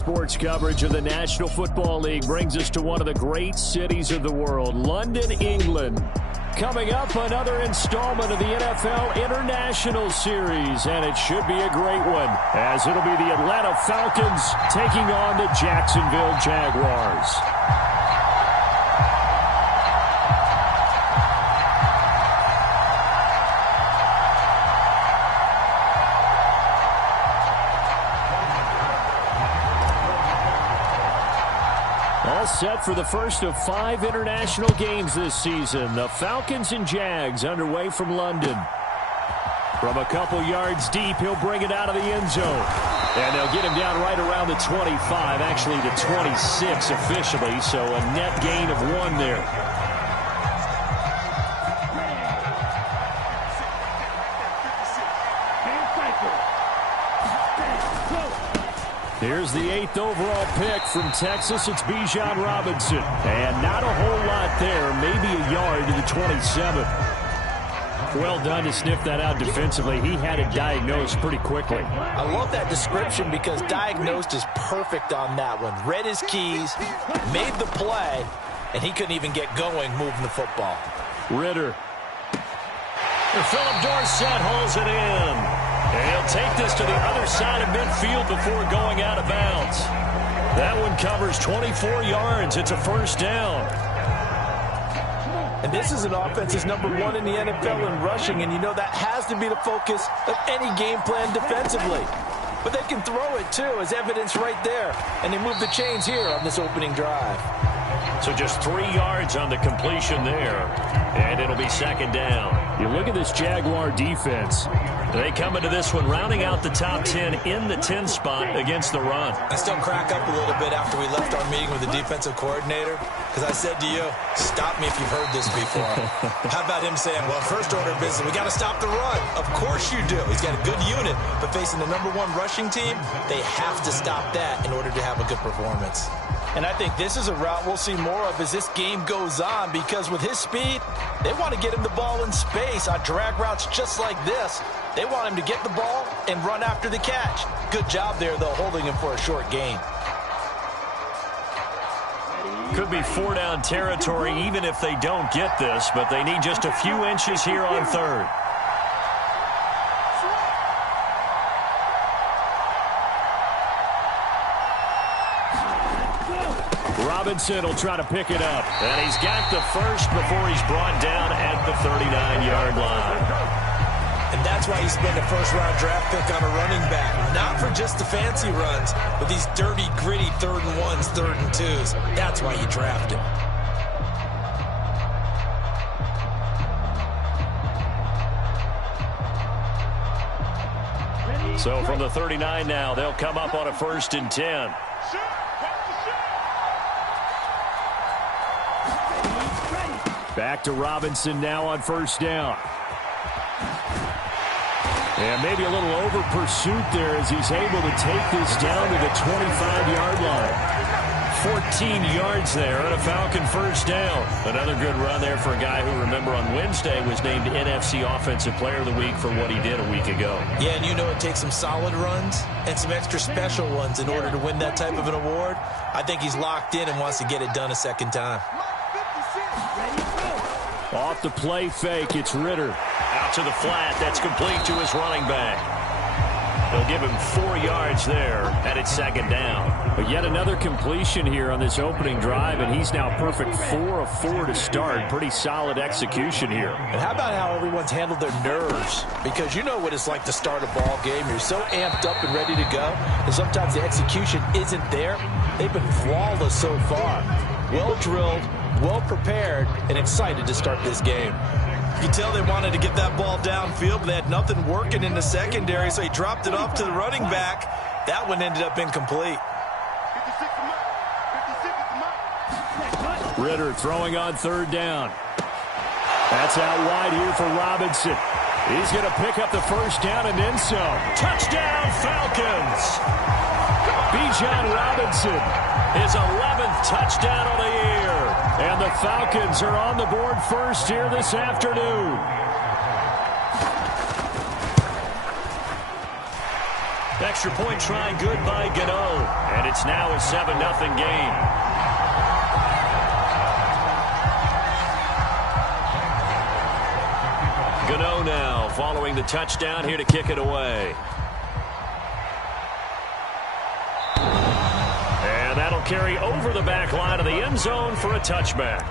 Sports coverage of the National Football League brings us to one of the great cities of the world, London, England. Coming up, another installment of the NFL International Series, and it should be a great one, as it'll be the Atlanta Falcons taking on the Jacksonville Jaguars. All set for the first of 5 international games this season. The Falcons and Jags underway from London. From a couple yards deep, he'll bring it out of the end zone. And they'll get him down right around the 25, actually the 26 officially, so a net gain of 1 there. Here's the 8th overall pick from Texas. It's Bijan Robinson. And not a whole lot there. Maybe a yard to the 27. Well done to sniff that out defensively. He had it diagnosed pretty quickly. I love that description because diagnosed is perfect on that one. Read his keys, made the play, and he couldn't even get going moving the football. Ritter. Philip Dorsett holds it in. And he'll take this to the other side of midfield before going out of bounds. That one covers 24 yards. It's a first down. And this is an offense that's #1 in the NFL in rushing, and you know that has to be the focus of any game plan defensively. But they can throw it, too, as evidence right there. And they move the chains here on this opening drive. So just 3 yards on the completion there. And it'll be second down. You look at this Jaguar defense. They come into this one rounding out the top 10 in the 10 spot against the run. I still crack up a little bit after we left our meeting with the defensive coordinator because I said to you, stop me if you've heard this before. How about him saying, well, first order of business, we got to stop the run. Of course you do. He's got a good unit, but facing the #1 rushing team, they have to stop that in order to have a good performance. And I think this is a route we'll see more of as this game goes on because with his speed, they want to get him the ball in space on drag routes just like this. They want him to get the ball and run after the catch. Good job there, though, holding him for a short gain. Could be 4-down territory even if they don't get this, but they need just a few inches here on third. Robinson will try to pick it up. And he's got the first before he's brought down at the 39-yard line. And that's why you spend a first-round draft pick on a running back. Not for just the fancy runs, but these dirty, gritty 3rd and 1s, 3rd and 2s. That's why you draft him. So from the 39 now, they'll come up on a 1st and 10. Back to Robinson now on 1st down. And maybe a little over pursuit there as he's able to take this down to the 25-yard line. 14 yards there and a Falcon 1st down. Another good run there for a guy who, remember, on Wednesday was named NFC Offensive Player of the Week for what he did a week ago. Yeah, and you know it takes some solid runs and some extra special ones in order to win that type of an award. I think he's locked in and wants to get it done a second time. Off the play fake, it's Ritter. Out to the flat, that's complete to his running back. They'll give him 4 yards there, and it's 2nd down. But yet another completion here on this opening drive, and he's now perfect 4 of 4 to start. Pretty solid execution here. And how about how everyone's handled their nerves? Because you know what it's like to start a ball game. You're so amped up and ready to go, and sometimes the execution isn't there. They've been flawless so far. Well drilled, well prepared, and excited to start this game. You can tell they wanted to get that ball downfield, but they had nothing working in the secondary, so he dropped it off to the running back. That one ended up incomplete. Ritter throwing on 3rd down. That's out wide here for Robinson. He's going to pick up the 1st down and then some. Touchdown, Falcons! Bijan Robinson, his 11th touchdown of the year. And the Falcons are on the board first here this afternoon. extra point try good by Gano. And it's now a 7-0 game. Gano now following the touchdown here to kick it away. And that'll carry over the back line of the end zone for a touchback.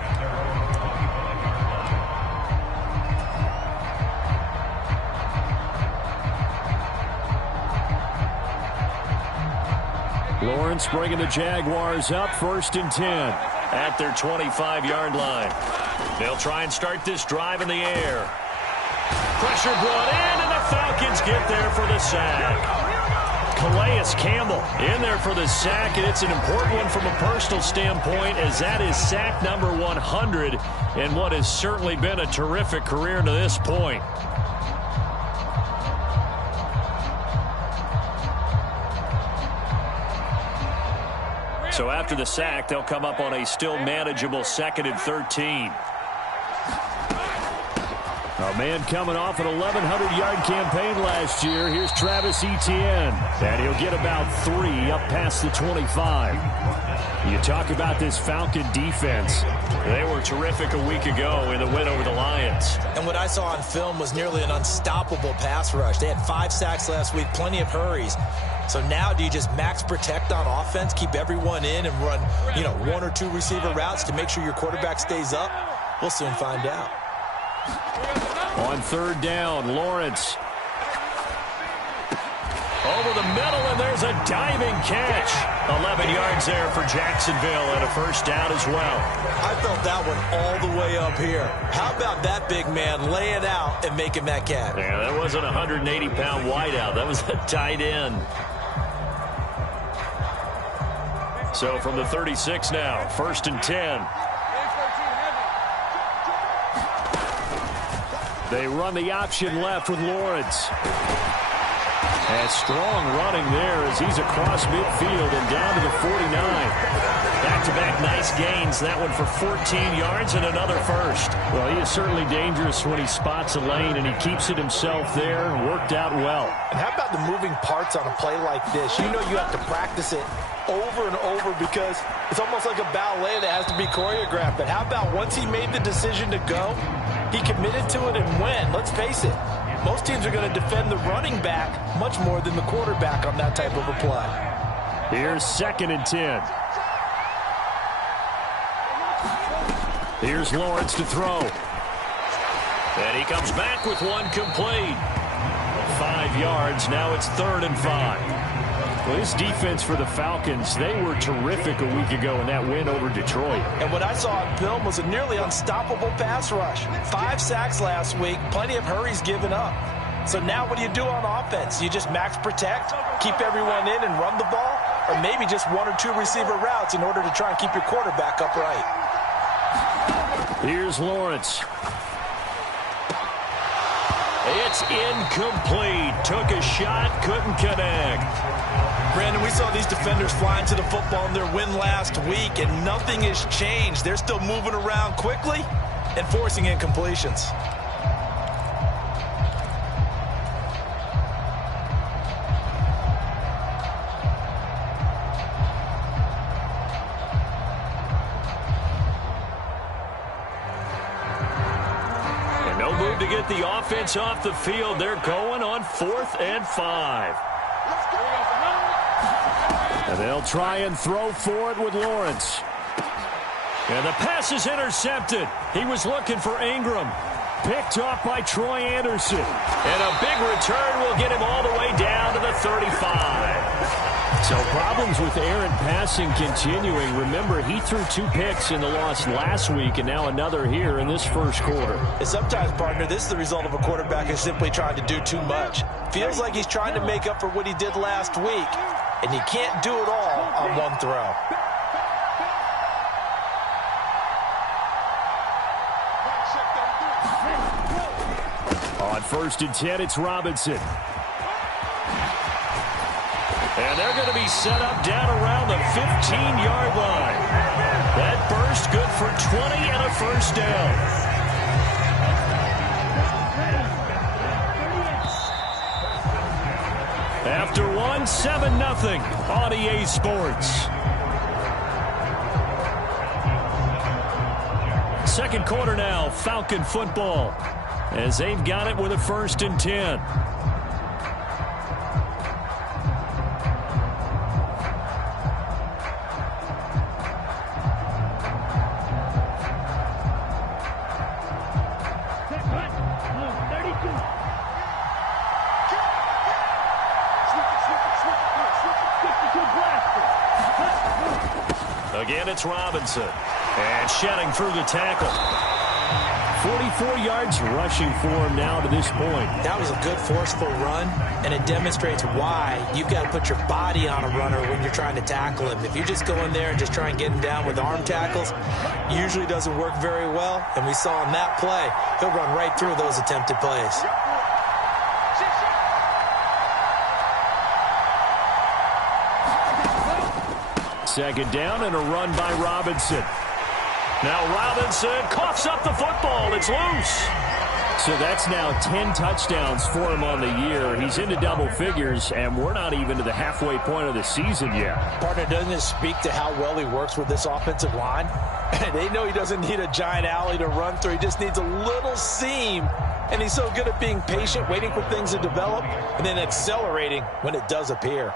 Lawrence bringing the Jaguars up 1st and 10 at their 25-yard line. They'll try and start this drive in the air. Pressure brought in, and the Falcons get there for the sack. Calais Campbell in there for the sack, and it's an important one from a personal standpoint, as that is sack number 100 in what has certainly been a terrific career to this point. So after the sack, they'll come up on a still manageable 2nd and 13. A man coming off an 1,100-yard campaign last year. Here's Travis Etienne. And he'll get about 3 up past the 25. You talk about this Falcon defense. They were terrific a week ago in the win over the Lions. And what I saw on film was nearly an unstoppable pass rush. They had 5 sacks last week, plenty of hurries. So now do you just max protect on offense, keep everyone in, and run, 1 or 2 receiver routes to make sure your quarterback stays up? We'll soon find out. On 3rd down, Lawrence. Over the middle, and there's a diving catch. 11 yards there for Jacksonville, and a 1st down as well. I felt that one all the way up here. How about that big man laying out and making that catch? Yeah, that wasn't a 180-pound wideout. That was a tight end. So from the 36 now, 1st and 10. They run the option left with Lawrence. And strong running there as he's across midfield and down to the 49. Back-to-back nice gains. That one for 14 yards and another 1st. Well, he is certainly dangerous when he spots a lane, and he keeps it himself there. Worked out well. And how about the moving parts on a play like this? You know you have to practice it over and over because it's almost like a ballet that has to be choreographed. But how about once he made the decision to go, he committed to it and went. Let's face it, most teams are going to defend the running back much more than the quarterback on that type of a play. Here's 2nd and 10. Here's Lawrence to throw. And he comes back with one complete. 5 yards. Now it's 3rd and 5. Well, this defense for the Falcons, they were terrific a week ago in that win over Detroit. And what I saw on film was a nearly unstoppable pass rush. 5 sacks last week, plenty of hurries given up. So now what do you do on offense? You just max protect, keep everyone in and run the ball, or maybe just 1 or 2 receiver routes in order to try and keep your quarterback upright. Here's Lawrence. It's incomplete. Took a shot, couldn't connect. Brandon, we saw these defenders flying to the football in their win last week, and nothing has changed. They're still moving around quickly and forcing incompletions. And no move to get the offense off the field. They're going on 4th and 5. And they'll try and throw for it with Lawrence. And the pass is intercepted. He was looking for Ingram. Picked off by Troy Anderson. And a big return will get him all the way down to the 35. So problems with errant passing continuing. Remember, he threw 2 picks in the loss last week, and now another here in this 1st quarter. And sometimes, partner, this is the result of a quarterback who's simply trying to do too much. Feels like he's trying to make up for what he did last week, and he can't do it all on one throw. On 1st and 10, it's Robinson. And they're going to be set up down around the 15-yard line. That burst good for 20 and a 1st down. After one, 7-0 on EA Sports. Second quarter now, Falcon football, as they've got it with a 1st and 10. Again, it's Robinson. And shedding through the tackle. 44 yards rushing for him now to this point. That was a good, forceful run, and it demonstrates why you've got to put your body on a runner when you're trying to tackle him. If you just go in there and just try and get him down with arm tackles, usually doesn't work very well. And we saw in that play, he'll run right through those attempted plays. Second down and a run by Robinson. Now Robinson coughs up the football. It's loose. So that's now 10 touchdowns for him on the year. He's into double figures, and we're not even to the halfway point of the season yet. Partner, doesn't this speak to how well he works with this offensive line? They know he doesn't need a giant alley to run through. He just needs a little seam. And he's so good at being patient, waiting for things to develop, and then accelerating when it does appear.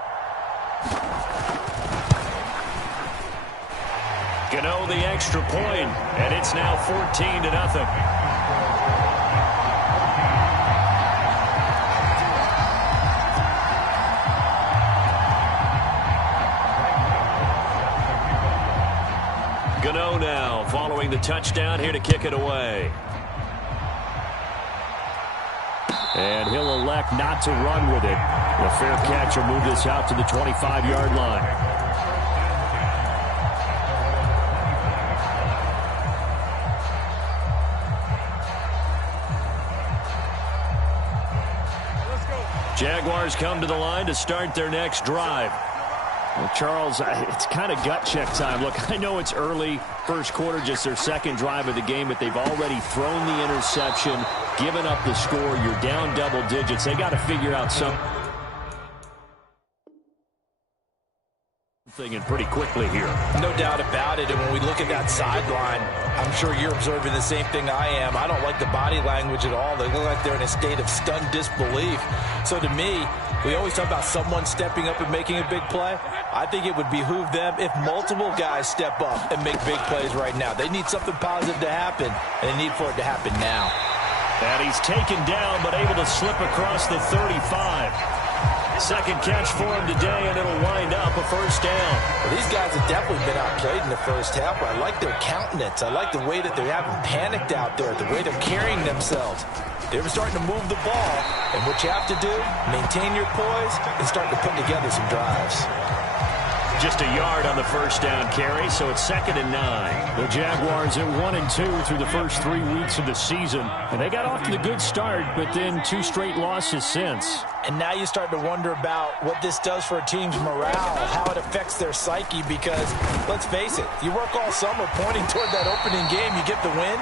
Gano the extra point, and it's now 14-0. Gano now following the touchdown here to kick it away. And he'll elect not to run with it. The fair catch will move this out to the 25-yard line. Jaguars come to the line to start their next drive. Well, Charles, it's kind of gut check time. Look, I know it's early, first quarter, just their second drive of the game, but they've already thrown the interception, given up the score. You're down double digits. They got to figure out something and pretty quickly here. No doubt about it. And when we look at that sideline, I'm sure you're observing the same thing I am. I don't like the body language at all. They look like they're in a state of stunned disbelief. So to me, we always talk about someone stepping up and making a big play. I think it would behoove them if multiple guys step up and make big plays right now. They need something positive to happen, and they need for it to happen now. And he's taken down, but able to slip across the 35. Second catch for him today, and it'll wind up a first down. Well, these guys have definitely been outplayed in the first half, but I like their countenance. I like the way that they haven't panicked out there, the way they're carrying themselves. They're starting to move the ball, and what you have to do, maintain your poise and start to put together some drives. Just a yard on the first down carry, so it's 2nd and 9. The Jaguars at 1-2 through the first 3 weeks of the season, and they got off to the good start, but then 2 straight losses since. And now you start to wonder about what this does for a team's morale, how it affects their psyche, because, let's face it, you work all summer pointing toward that opening game, you get the win,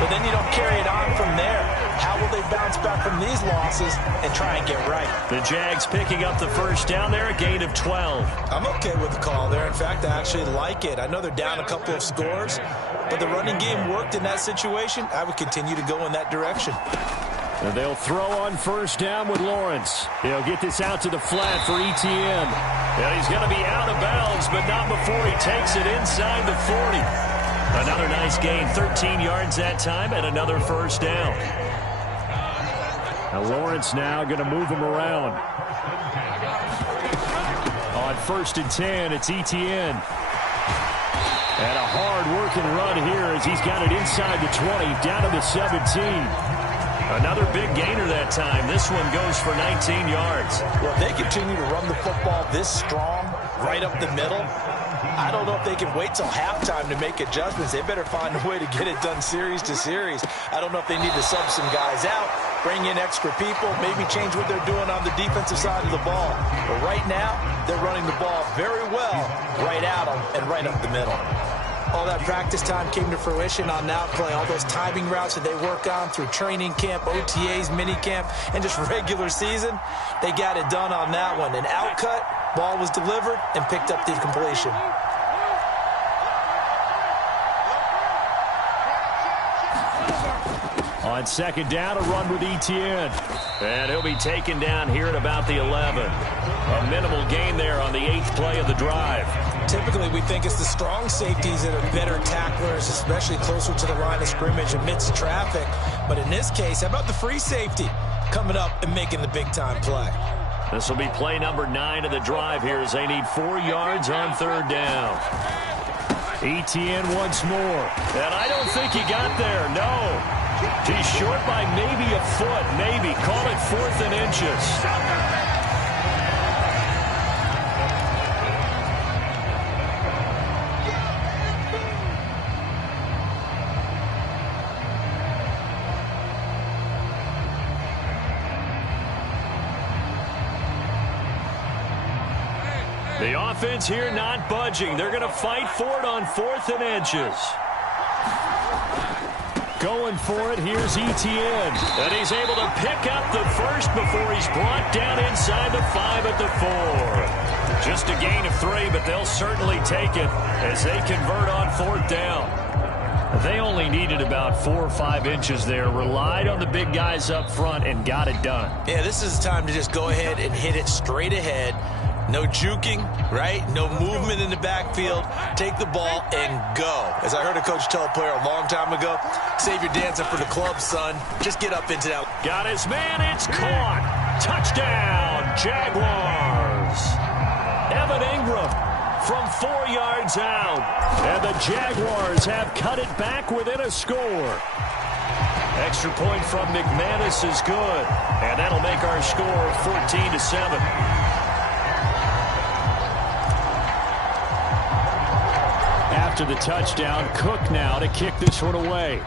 but then you don't carry it on from there. How will they bounce back from these losses and try and get right? The Jags picking up the first down there, a gain of 12. I'm okay with the call there. In fact, I actually like it. I know they're down a couple of scores, but the running game worked in that situation. I would continue to go in that direction. And they'll throw on first down with Lawrence. He'll get this out to the flat for Etienne. And he's going to be out of bounds, but not before he takes it inside the 40. Another nice gain, 13 yards that time, and another first down. Now Lawrence now going to move him around. On 1st and 10, it's Etienne. And a hard-working run here as he's got it inside the 20, down to the 17. Another big gainer that time. This one goes for 19 yards. Well, if they continue to run the football this strong, right up the middle, I don't know if they can wait till halftime to make adjustments. They better find a way to get it done series to series. I don't know if they need to sub some guys out, bring in extra people, maybe change what they're doing on the defensive side of the ball. But right now, they're running the ball very well right at them and right up the middle. all that practice time came to fruition on that play. All those timing routes that they work on through training camp, OTAs, mini camp, and just regular season, they got it done on that one. An outcut, ball was delivered, and picked up the completion. On second down, a run with Etienne. And he'll be taken down here at about the 11. A minimal gain there on the 8th play of the drive. Typically, we think it's the strong safeties that are better tacklers, especially closer to the line of scrimmage amidst traffic. But in this case, how about the free safety coming up and making the big-time play? This will be play number 9 of the drive here as they need 4 yards on third down. Etienne once more. And I don't think he got there, no. He's short by maybe a foot, maybe. Call it 4th and inches. The offense here not budging. They're going to fight for it on 4th and inches. Going for it, here's Etienne. And he's able to pick up the first before he's brought down inside the 5 at the 4. Just a gain of 3, but they'll certainly take it as they convert on 4th down. They only needed about 4 or 5 inches there, relied on the big guys up front, and got it done. Yeah, this is time to just go ahead and hit it straight ahead. No juking, right? No movement in the backfield. Take the ball and go. As I heard a coach tell a player a long time ago, save your dancing for the club, son. Just get up into that. Got his man. It's caught. Touchdown, Jaguars. Evan Ingram from 4 yards out. And the Jaguars have cut it back within a score. Extra point from McManus is good. And that'll make our score 14-7. After the touchdown, Cook now to kick this one away.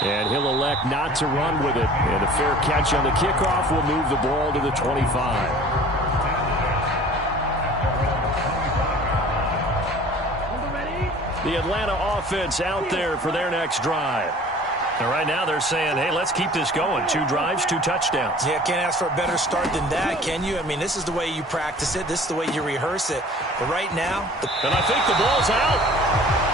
And he'll elect not to run with it. And a fair catch on the kickoff will move the ball to the 25. The Atlanta offense out there for their next drive. And right now they're saying, hey, let's keep this going. 2 drives, 2 touchdowns. Yeah, can't ask for a better start than that, can you? I mean, this is the way you practice it. This is the way you rehearse it. But right now... And I think the ball's out.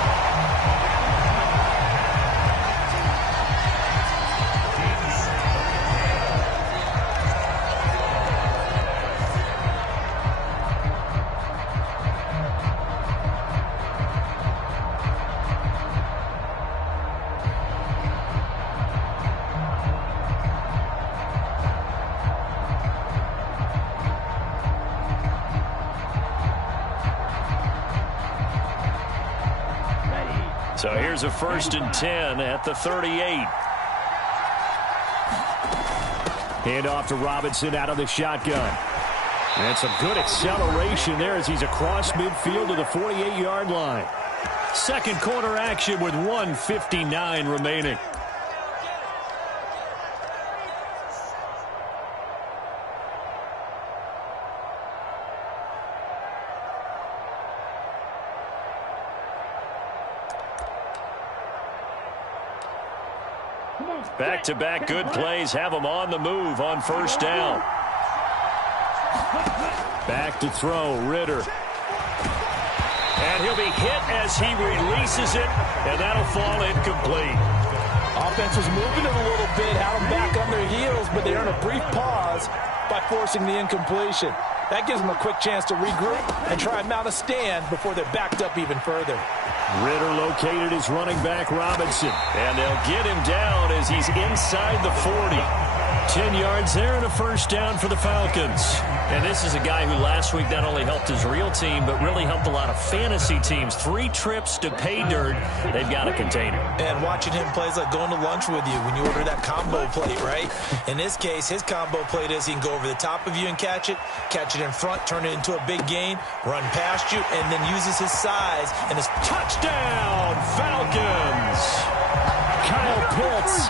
So here's a 1st and 10 at the 38. Handoff to Robinson out of the shotgun. And some good acceleration there as he's across midfield to the 48-yard line. Second quarter action with 1:59 remaining. Back-to-back good plays have him on the move on 1st down. Back to throw, Ritter. And he'll be hit as he releases it, and that'll fall incomplete. Offense was moving it a little bit, had them back on their heels, but they earn a brief pause by forcing the incompletion. That gives them a quick chance to regroup and try and mount a stand before they're backed up even further. Ritter located his running back, Robinson. And they'll get him down as he's inside the 40. 10 yards there and a 1st down for the Falcons. And this is a guy who last week not only helped his real team, but really helped a lot of fantasy teams. 3 trips to pay dirt. They've got to contain him. And watching him play is like going to lunch with you when you order that combo plate, right? In this case, his combo plate is he can go over the top of you and catch it in front, turn it into a big gain, run past you, and then uses his size and his touchdown, Falcons. Kyle Pitts,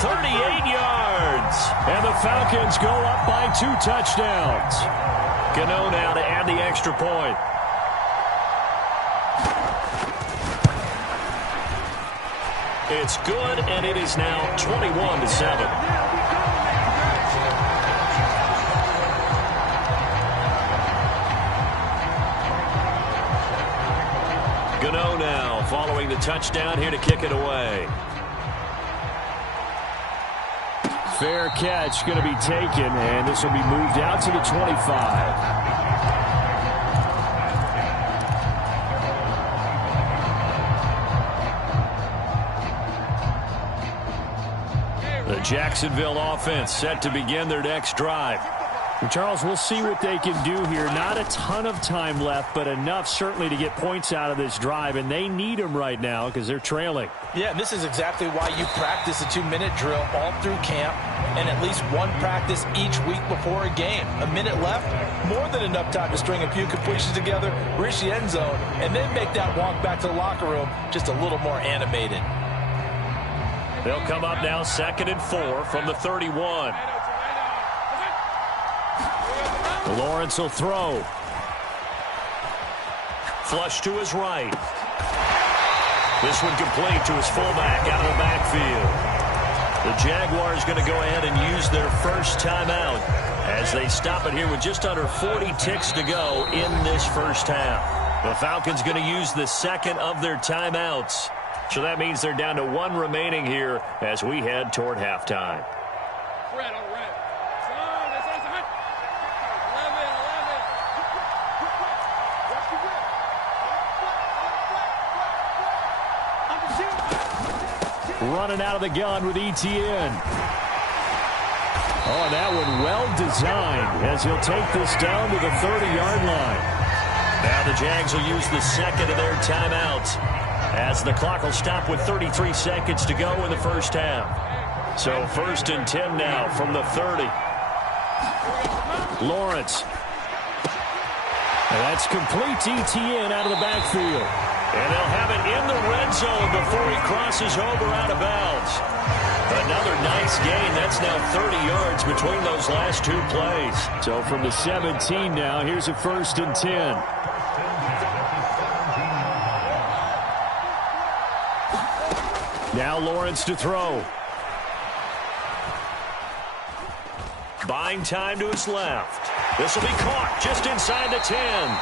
38 yards. And the Falcons go up by 2 touchdowns. Gano now to add the extra point. It's good, and it is now 21-7. Gano now following the touchdown here to kick it away. Fair catch going to be taken, and this will be moved out to the 25. The Jacksonville offense set to begin their next drive. Well, Charles, we'll see what they can do here. Not a ton of time left, but enough certainly to get points out of this drive, and they need them right now because they're trailing. Yeah, and this is exactly why you practice a 2-minute drill all through camp and at least one practice each week before a game. A minute left, more than enough time to string a few completions together, reach the end zone, and then make that walk back to the locker room just a little more animated. They'll come up now 2nd and 4 from the 31. Lawrence will throw. Flush to his right. This one complete to his fullback out of the backfield. The Jaguars going to go ahead and use their first timeout as they stop it here with just under 40 ticks to go in this first half. The Falcons going to use the second of their timeouts. So that means they're down to 1 remaining here as we head toward halftime. Running out of the gun with Etienne. Oh, that one well designed as he'll take this down to the 30-yard line. Now the Jags will use the second of their timeouts as the clock will stop with 33 seconds to go in the first half. So 1st and 10 now from the 30. Lawrence. And that's complete to Etienne out of the backfield. And they'll have it in the red zone before he crosses over out of bounds. Another nice gain. That's now 30 yards between those last 2 plays. So from the 17 now, here's a 1st and 10. Now Lawrence to throw. Buying time to his left. This will be caught just inside the 10.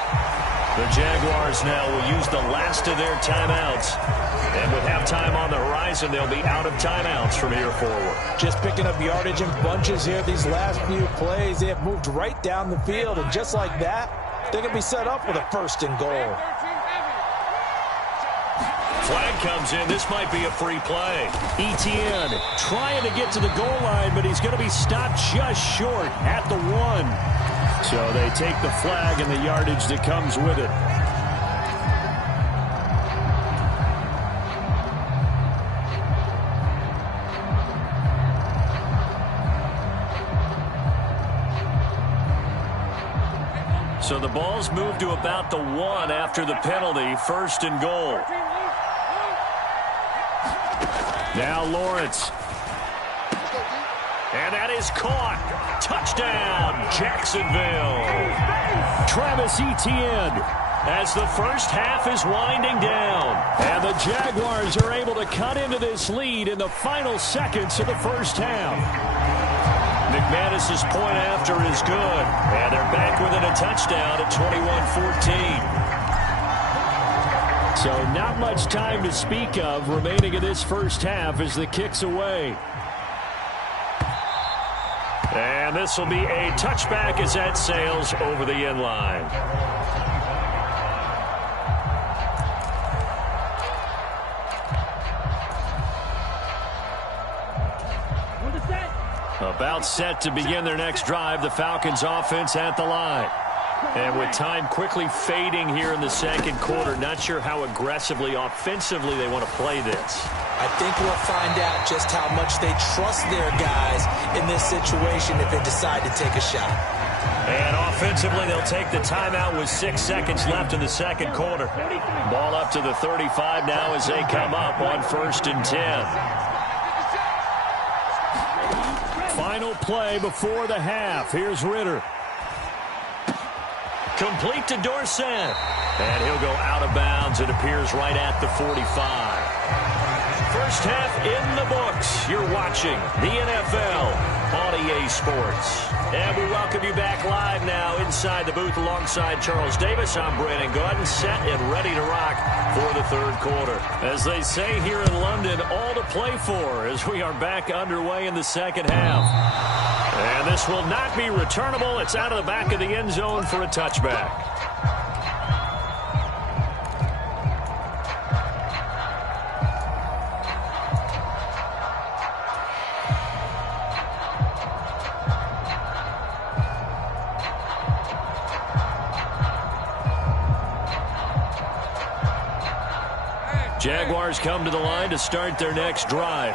The Jaguars now will use the last of their timeouts. And with halftime on the horizon, they'll be out of timeouts from here forward. Just picking up yardage in bunches here these last few plays. They have moved right down the field, and just like that, they're going to be set up for the 1st and goal. Flag comes in. This might be a free play. Etienne trying to get to the goal line, but he's going to be stopped just short at the 1. So they take the flag and the yardage that comes with it. So the ball's moved to about the 1 after the penalty. 1st and goal. Now Lawrence. And that is caught. Touchdown, Jacksonville. Travis Etienne as the first half is winding down. And the Jaguars are able to cut into this lead in the final seconds of the first half. McManus's point after is good. And they're back within a touchdown at 21-14. So not much time to speak of remaining in this first half as the kick's away. And this will be a touchback as that sails over the end line. About set to begin their next drive, the Falcons offense at the line. And with time quickly fading here in the second quarter, not sure how aggressively, offensively they want to play this. I think we'll find out just how much they trust their guys in this situation if they decide to take a shot. And offensively, they'll take the timeout with 6 seconds left in the second quarter. Ball up to the 35 now as they come up on 1st and 10. Final play before the half. Here's Ritter. Complete to Dorsett. And he'll go out of bounds. It appears right at the 45. First half in the books. You're watching the NFL on EA Sports. And we welcome you back live now inside the booth alongside Charles Davis. I'm Brandon Gaudin, set and ready to rock for the third quarter. As they say here in London, all to play for as we are back underway in the second half. And this will not be returnable. It's out of the back of the end zone for a touchback. Jaguars come to the line to start their next drive.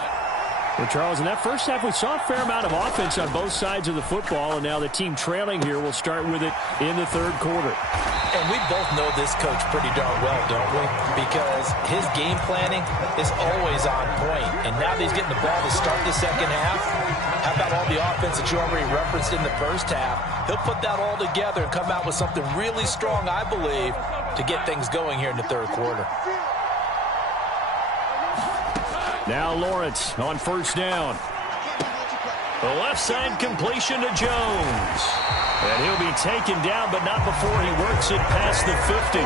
Well, Charles, in that first half, we saw a fair amount of offense on both sides of the football, and now the team trailing here will start with it in the third quarter. And we both know this coach pretty darn well, don't we? Because his game planning is always on point. And now that he's getting the ball to start the second half, how about all the offense that you already referenced in the first half? He'll put that all together and come out with something really strong, I believe, to get things going here in the third quarter. Now Lawrence on first down. The left side completion to Jones. And he'll be taken down, but not before he works it past the 50.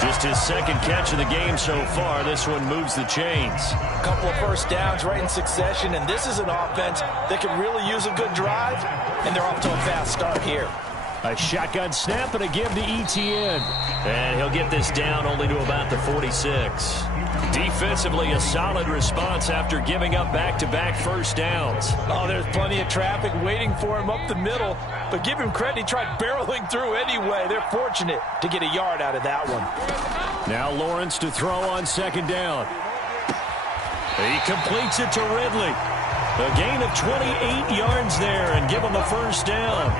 Just his second catch of the game so far. This one moves the chains. A couple of first downs right in succession, and this is an offense that can really use a good drive, and they're off to a fast start here. A shotgun snap and a give to Etienne. And he'll get this down only to about the 46. Defensively, a solid response after giving up back-to-back first downs. Oh, there's plenty of traffic waiting for him up the middle. But give him credit, he tried barreling through anyway. They're fortunate to get a yard out of that one. Now Lawrence to throw on second down. He completes it to Ridley. A gain of 28 yards there and give him a first down.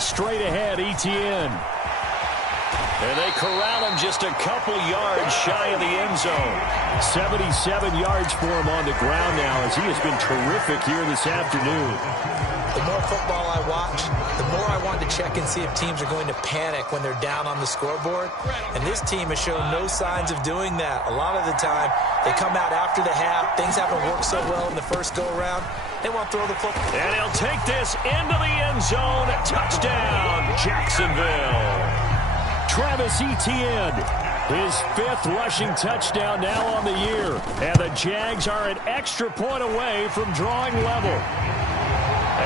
Straight ahead, Etienne. And they corral him just a couple yards shy of the end zone. 77 yards for him on the ground now as he has been terrific here this afternoon. The more football I watch, the more I want to check and see if teams are going to panic when they're down on the scoreboard. And this team has shown no signs of doing that. A lot of the time, they come out after the half. Things haven't worked so well in the first go-around. They won't throw the football. And he'll take this into the end zone. Touchdown, Jacksonville. Travis Etienne, his fifth rushing touchdown now on the year. And the Jags are an extra point away from drawing level.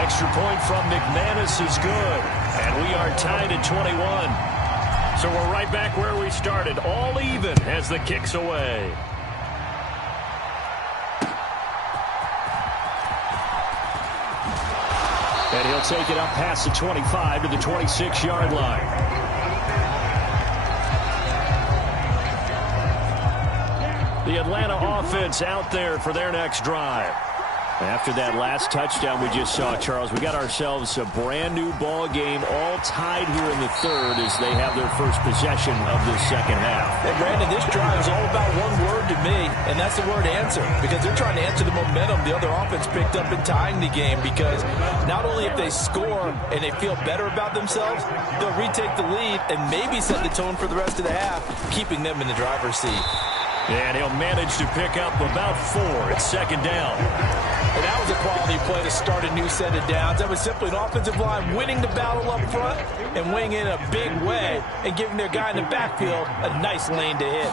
Extra point from McManus is good. And we are tied at 21. So we're right back where we started. All even as the kick's away. And he'll take it up past the 25 to the 26-yard line. The Atlanta offense out there for their next drive. After that last touchdown we just saw, Charles, we got ourselves a brand new ball game, all tied here in the third as they have their first possession of this second half. And Brandon, this drive is all about one word to me, and that's the word answer, because they're trying to answer the momentum the other offense picked up in tying the game, because not only if they score and they feel better about themselves, they'll retake the lead and maybe set the tone for the rest of the half, keeping them in the driver's seat. And he'll manage to pick up about 4 at second down. And that was a quality play to start a new set of downs. That was simply an offensive line winning the battle up front and winning in a big way and giving their guy in the backfield a nice lane to hit.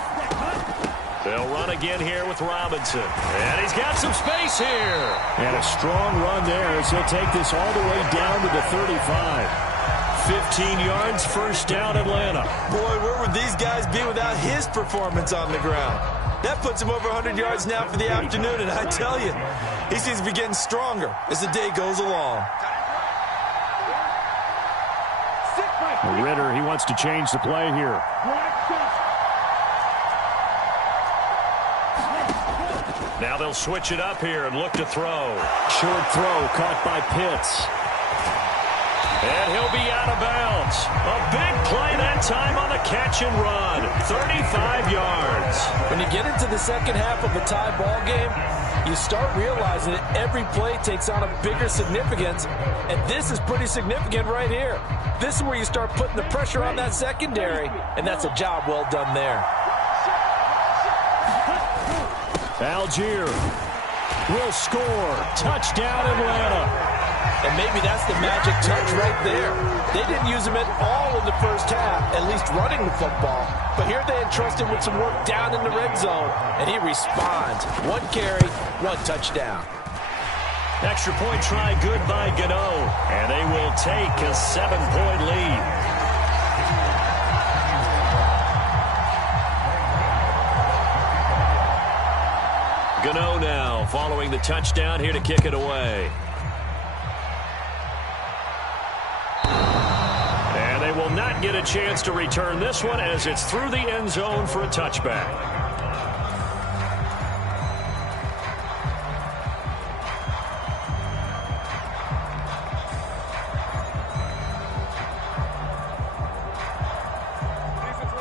They'll run again here with Robinson. And he's got some space here. And a strong run there as he'll take this all the way down to the 35. 15 yards, first down, Atlanta. Boy, where would these guys be without his performance on the ground? That puts him over 100 yards now for the afternoon, and I tell you, he seems to be getting stronger as the day goes along. Ritter, he wants to change the play here. Now they'll switch it up here and look to throw. Short throw caught by Pitts. And he'll be out of bounds. A big play that time on the catch and run. 35 yards. When you get into the second half of a tie ball game, you start realizing that every play takes on a bigger significance, and this is pretty significant right here. This is where you start putting the pressure on that secondary, and that's a job well done there. Algier will score. Touchdown, Atlanta. And maybe that's the magic touch right there. They didn't use him at all in the first half, at least running the football. But here they entrust him with some work down in the red zone, and he responds. 1 carry, 1 touchdown. Extra point try good by Gano. And they will take a 7-point lead. Gano now following the touchdown here to kick it away. And they will not get a chance to return this one as it's through the end zone for a touchback.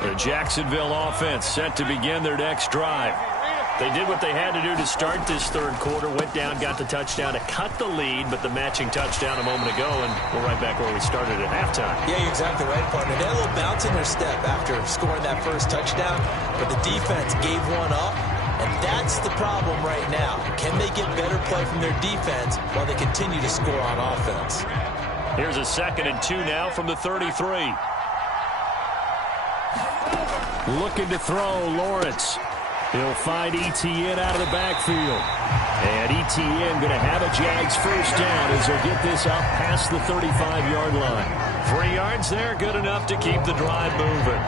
The Jacksonville offense set to begin their next drive. They did what they had to do to start this third quarter, went down, got the touchdown to cut the lead, but the matching touchdown a moment ago, and we're right back where we started at halftime. Yeah, you're exactly right, partner. They had a little bounce in their step after scoring that first touchdown, but the defense gave one up, and that's the problem right now. Can they get better play from their defense while they continue to score on offense? Here's a 2nd and 2 now from the 33. Looking to throw, Lawrence. He'll find Etienne out of the backfield. And Etienne going to have a Jags first down as they'll get this up past the 35-yard line. 3 yards there, good enough to keep the drive moving.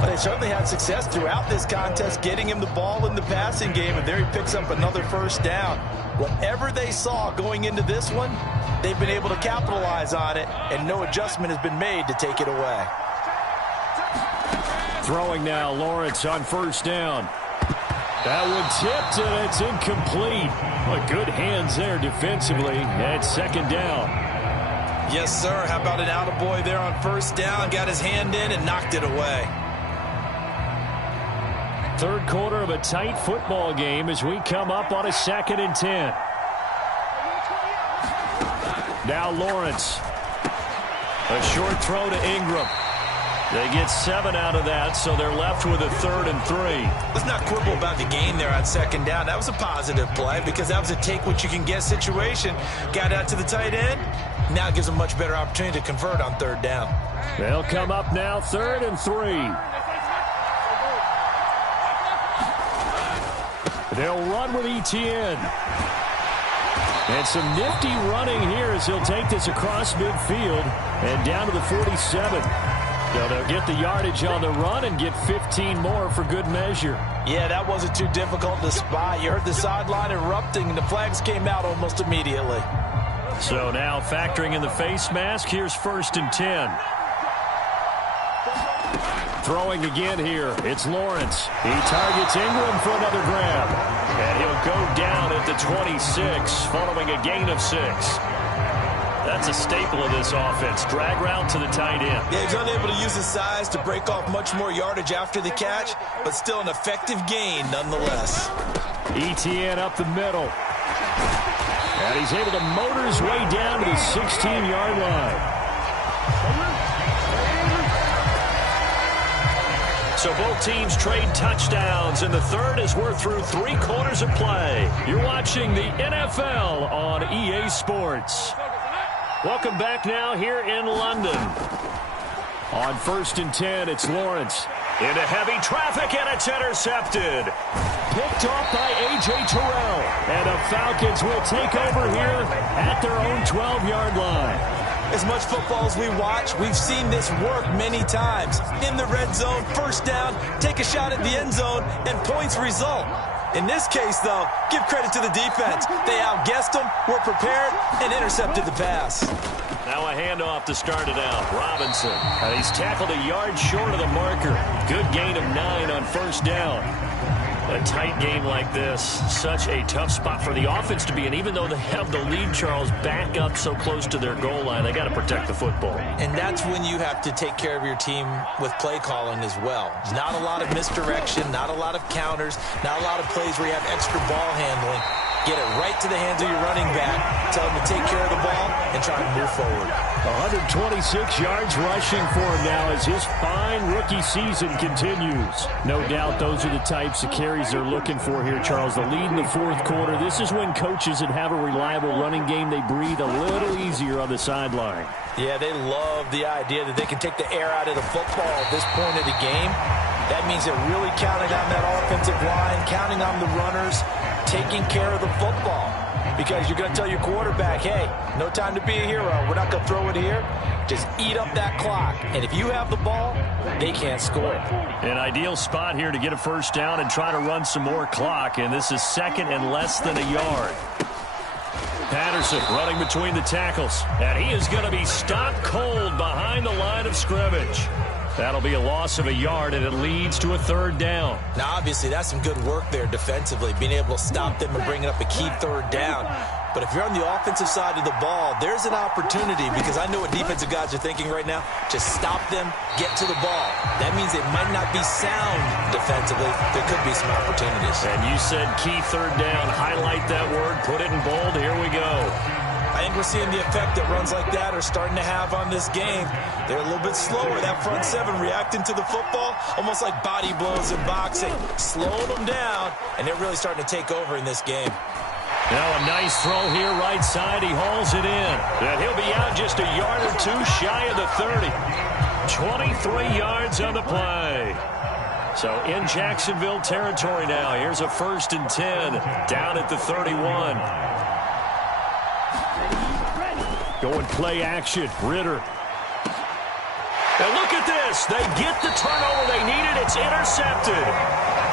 But they certainly had success throughout this contest getting him the ball in the passing game, and there he picks up another first down. Whatever they saw going into this one, they've been able to capitalize on it, and no adjustment has been made to take it away. Throwing now, Lawrence on first down. That one tipped, and it's incomplete. Well, good hands there defensively. And 2nd down. Yes, sir. How about an attaboy there on first down? Got his hand in and knocked it away. Third quarter of a tight football game as we come up on a 2nd and 10. Now Lawrence. A short throw to Ingram. They get 7 out of that, so they're left with a 3rd and 3. Let's not quibble about the gain there on 2nd down. That was a positive play because that was a take-what-you-can-get situation. Got out to the tight end. Now it gives them a much better opportunity to convert on 3rd down. They'll come up now 3rd and 3. They'll run with Etienne. And some nifty running here as he'll take this across midfield and down to the 47. So they'll get the yardage on the run and get 15 more for good measure. Yeah, that wasn't too difficult to spot. You heard the sideline erupting, and the flags came out almost immediately. So now factoring in the face mask, here's 1st and 10. Throwing again here, it's Lawrence. He targets Ingram for another grab. And he'll go down at the 26 following a gain of 6. That's a staple of this offense. Drag route to the tight end. Yeah, he's unable to use his size to break off much more yardage after the catch, but still an effective gain nonetheless. Etienne up the middle. And he's able to motor his way down to the 16-yard line. So both teams trade touchdowns, and the third as we're through 3 quarters of play. You're watching the NFL on EA Sports. Welcome back now here in London. On 1st and 10, it's Lawrence. Into heavy traffic, and it's intercepted. Picked off by A.J. Terrell. And the Falcons will take over here at their own 12-yard line. As much football as we watch, we've seen this work many times. In the red zone, first down, take a shot at the end zone, and points result. In this case, though, give credit to the defense. They outguessed them, were prepared, and intercepted the pass. Now a handoff to start it out. Robinson. And he's tackled a yard short of the marker. Good gain of 9 on first down. A tight game like this, such a tough spot for the offense to be in. Even though they have the lead, Charles, back up so close to their goal line, they got to protect the football. And that's when you have to take care of your team with play calling as well. Not a lot of misdirection, not a lot of counters, not a lot of plays where you have extra ball handling. Get it right to the hands of your running back, tell him to take care of the ball, and try to move forward. 126 yards rushing for him now as his fine rookie season continues. No doubt those are the types of carries they're looking for here, Charles. The lead in the fourth quarter. This is when coaches that have a reliable running game, they breathe a little easier on the sideline. Yeah, they love the idea that they can take the air out of the football at this point of the game. That means they're really counting on that offensive line, counting on the runners, taking care of the football. Because you're going to tell your quarterback, hey, no time to be a hero. We're not going to throw it here. Just eat up that clock. And if you have the ball, they can't score. An ideal spot here to get a first down and try to run some more clock. And this is second and less than a yard. Patterson running between the tackles. And he is going to be stopped cold behind the line of scrimmage. That'll be a loss of a yard, and it leads to a third down. Now, obviously, that's some good work there defensively, being able to stop them and bringing up a key third down. But if you're on the offensive side of the ball, there's an opportunity, because I know what defensive guys are thinking right now. Just stop them, get to the ball. That means they might not be sound defensively. There could be some opportunities. And you said key third down. Highlight that word. Put it in bold. Here we go. I think we're seeing the effect that runs like that are starting to have on this game. They're a little bit slower. That front seven reacting to the football, almost like body blows in boxing, slowing them down, and they're really starting to take over in this game. Now a nice throw here, right side. He hauls it in. And he'll be out just a yard or two shy of the 30. 23 yards on the play. So in Jacksonville territory now. Here's a 1st and 10 down at the 31. Going play action. Ritter. And look at this. They get the turnover they needed. It's intercepted.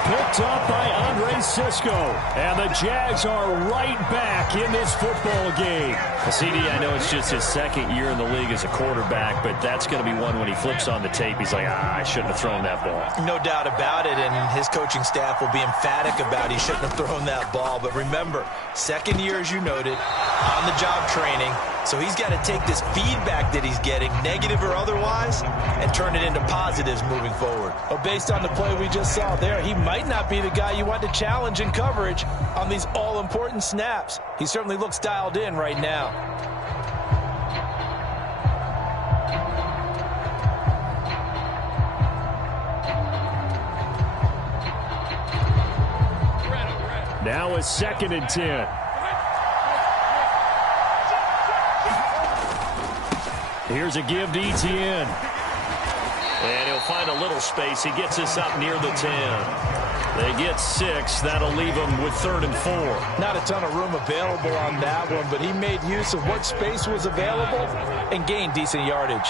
Picked up by Andre Cisco. And the Jags are right back in this football game. CD, I know it's just his second year in the league as a quarterback, but that's going to be one when he flips on the tape. He's like, I shouldn't have thrown that ball. No doubt about it, and his coaching staff will be emphatic about he shouldn't have thrown that ball. But remember, second year, as you noted, on-the-job training. So he's got to take this feedback that he's getting, negative or otherwise, and turn it into positives moving forward. Well, based on the play we just saw there, he might not be the guy you want to challenge in coverage on these all-important snaps. He certainly looks dialed in right now. Now a 2nd and 10. Here's a give to Etienne. And he'll find a little space. He gets us up near the 10. They get 6. That'll leave him with 3rd and 4. Not a ton of room available on that one, but he made use of what space was available and gained decent yardage.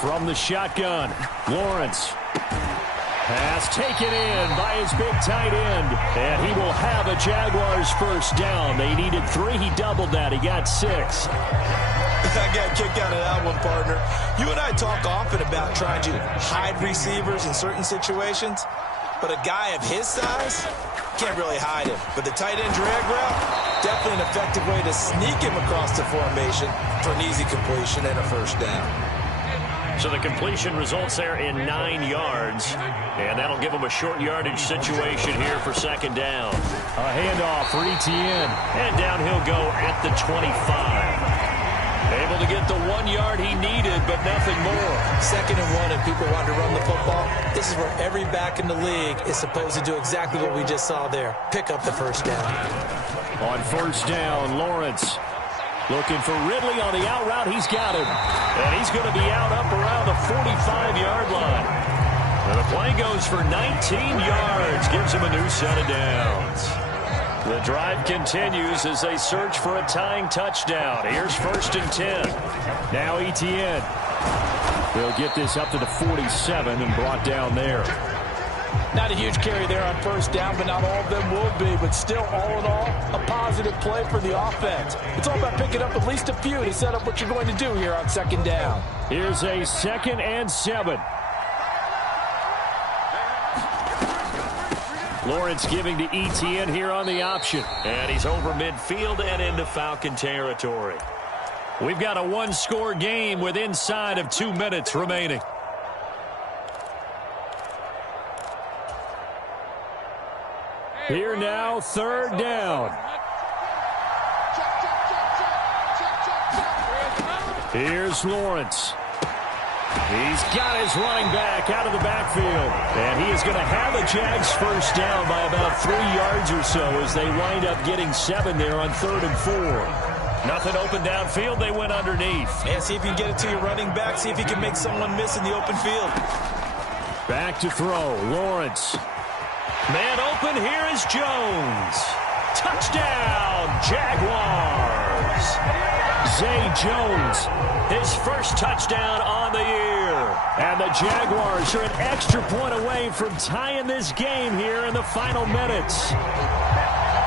From the shotgun, Lawrence. Pass taken in by his big tight end. And he will have a Jaguars first down. They needed 3. He doubled that. He got 6. I got a kick out of that one, partner. You and I talk often about trying to hide receivers in certain situations, but a guy of his size can't really hide him. But the tight end drag route, definitely an effective way to sneak him across the formation for an easy completion and a first down. So the completion results there in 9 yards, and that'll give him a short yardage situation here for 2nd down. A handoff for Etienne, and down he'll go at the 25. Able to get the 1 yard he needed, but nothing more. 2nd and 1, and people want to run the football. This is where every back in the league is supposed to do exactly what we just saw there. Pick up the first down. On 1st down, Lawrence looking for Ridley on the out route. He's got him. And he's going to be out up around the 45-yard line. And the play goes for 19 yards. Gives him a new set of downs. The drive continues as they search for a tying touchdown. Here's 1st and 10. Now Etienne. They'll get this up to the 47 and brought down there. Not a huge carry there on 1st down, but not all of them will be. But still, all in all, a positive play for the offense. It's all about picking up at least a few to set up what you're going to do here on 2nd down. Here's a 2nd and 7. Lawrence giving to Etienne here on the option. And he's over midfield and into Falcon territory. We've got a one-score game with inside of 2 minutes remaining. Here now, third down. Here's Lawrence. He's got his running back out of the backfield. And he is going to have the Jags first down by about 3 yards or so as they wind up getting 7 there on 3rd and 4. Nothing open downfield. They went underneath. And see if you can get it to your running back. See if you can make someone miss in the open field. Back to throw. Lawrence. Man open. Here is Jones. Touchdown, Jaguars. Zay Jones, his first touchdown on the year. And the Jaguars are an extra point away from tying this game here in the final minutes.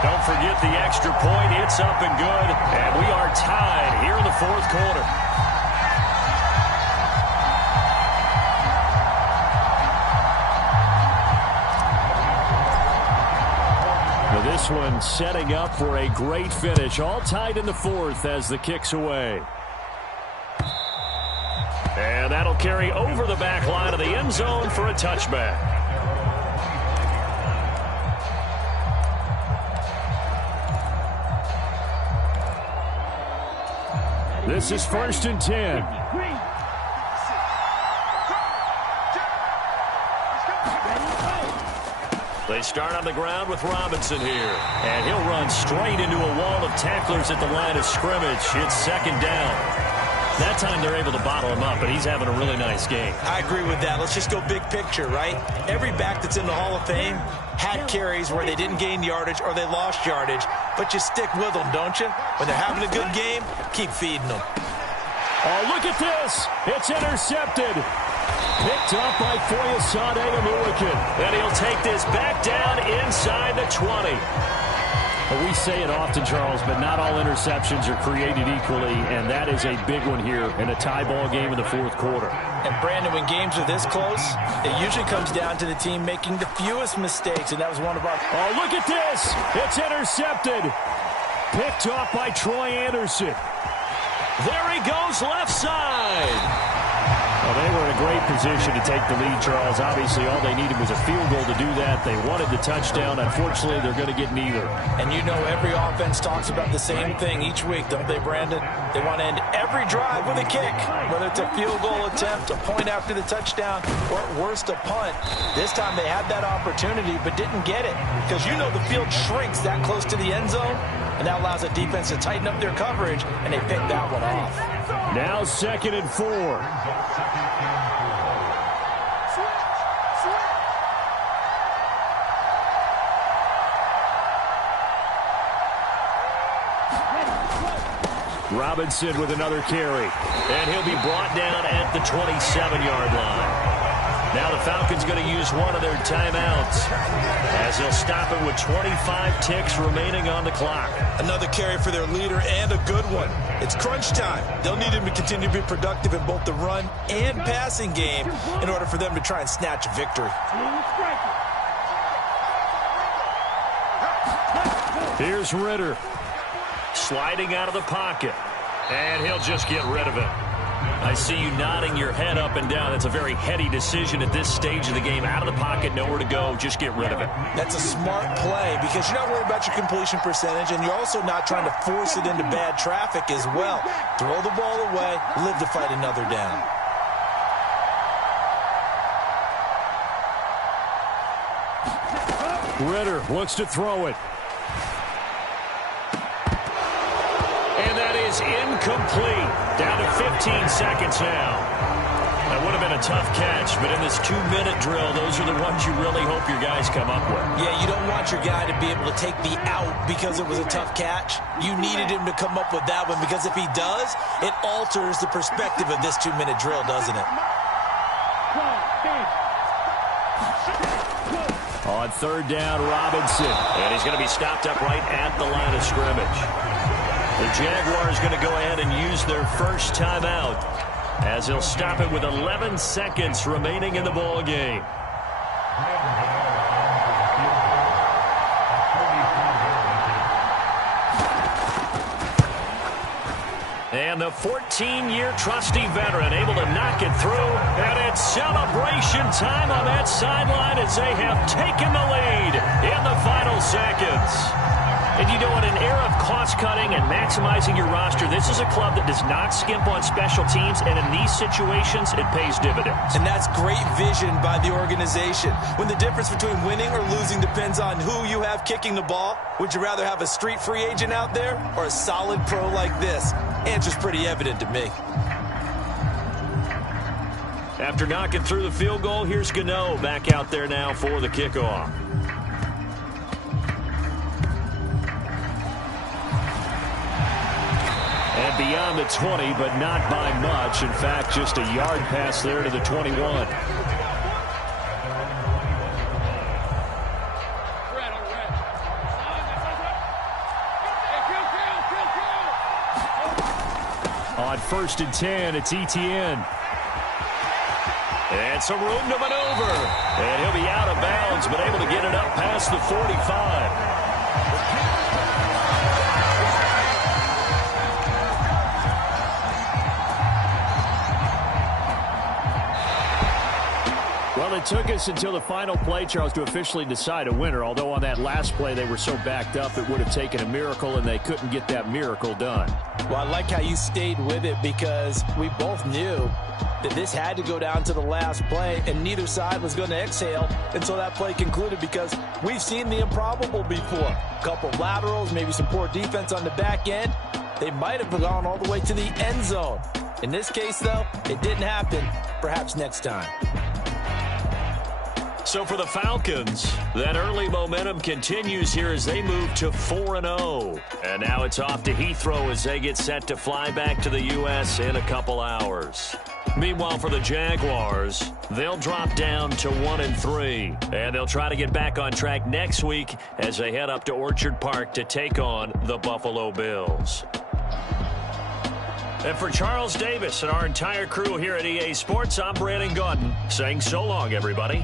Don't forget the extra point. It's up and good. And we are tied here in the 4th quarter. This one setting up for a great finish. All tied in the 4th as the kick's away. And that'll carry over the back line of the end zone for a touchback. This is 1st and 10. They start on the ground with Robinson here. And he'll run straight into a wall of tacklers at the line of scrimmage. It's 2nd down. That time they're able to bottle him up, but he's having a really nice game. I agree with that. Let's just go big picture, right? Every back that's in the Hall of Fame had carries where they didn't gain yardage or they lost yardage. But you stick with them, don't you? When they're having a good game, keep feeding them. Oh, look at this. It's intercepted. Picked up by Foyesade Aluakin. And he'll take this back down inside the 20. Well, we say it often, Charles, but not all interceptions are created equally, and that is a big one here in a tie ball game in the 4th quarter. And, Brandon, when games are this close, it usually comes down to the team making the fewest mistakes, and that was one of our... Oh, look at this! It's intercepted. Picked off by Troy Anderson. There he goes, left side. Well, they were in a great position to take the lead, Charles. Obviously, all they needed was a field goal to do that. They wanted the touchdown. Unfortunately, they're going to get neither. And you know every offense talks about the same thing each week, don't they, Brandon? They want to end every drive with a kick, whether it's a field goal attempt, a point after the touchdown, or at worst, a punt. This time they had that opportunity but didn't get it because you know the field shrinks that close to the end zone, and that allows the defense to tighten up their coverage, and they picked that one off. Now 2nd and 4. Robinson with another carry. And he'll be brought down at the 27-yard line. Now the Falcons going to use one of their timeouts as they'll stop it with 25 ticks remaining on the clock. Another carry for their leader and a good one. It's crunch time. They'll need him to continue to be productive in both the run and passing game in order for them to try and snatch a victory. Here's Ritter. Sliding out of the pocket. And he'll just get rid of it. I see you nodding your head up and down. That's a very heady decision at this stage of the game. Out of the pocket, nowhere to go. Just get rid of it. That's a smart play because you're not worried about your completion percentage, and you're also not trying to force it into bad traffic as well. Throw the ball away, live to fight another down. Ritter looks to throw it. And that is incomplete. Down to 15 seconds now. That would have been a tough catch, but in this 2-minute drill, those are the ones you really hope your guys come up with. Yeah, you don't want your guy to be able to take the out because it was a tough catch. You needed him to come up with that one because if he does, it alters the perspective of this 2-minute drill, doesn't it? On 3rd down, Robinson. And he's going to be stopped up right at the line of scrimmage. The Jaguars going to go ahead and use their first timeout as he'll stop it with 11 seconds remaining in the ball game. And the 14-year trusty veteran able to knock it through. And it's celebration time on that sideline as they have taken the lead in the final seconds. And you know, in an era of cost-cutting and maximizing your roster, this is a club that does not skimp on special teams, and in these situations, it pays dividends. And that's great vision by the organization. When the difference between winning or losing depends on who you have kicking the ball, would you rather have a street free agent out there or a solid pro like this? Answer's pretty evident to me. After knocking through the field goal, here's Gano back out there now for the kickoff. And beyond the 20, but not by much. In fact, just a yard pass there to the 21. On 1st and 10, it's Etienne. And some room to maneuver. And he'll be out of bounds, but able to get it up past the 45. Well, it took us until the final play, Charles, to officially decide a winner, although on that last play they were so backed up it would have taken a miracle, and they couldn't get that miracle done. Well, I like how you stayed with it because we both knew that this had to go down to the last play, and neither side was going to exhale until that play concluded because we've seen the improbable before. A couple laterals, maybe some poor defense on the back end. They might have gone all the way to the end zone. In this case, though, it didn't happen. Perhaps next time. So for the Falcons, that early momentum continues here as they move to 4-0. And now it's off to Heathrow as they get set to fly back to the U.S. in a couple hours. Meanwhile, for the Jaguars, they'll drop down to 1-3. And they'll try to get back on track next week as they head up to Orchard Park to take on the Buffalo Bills. And for Charles Davis and our entire crew here at EA Sports, I'm Brandon Gaudin saying so long, everybody.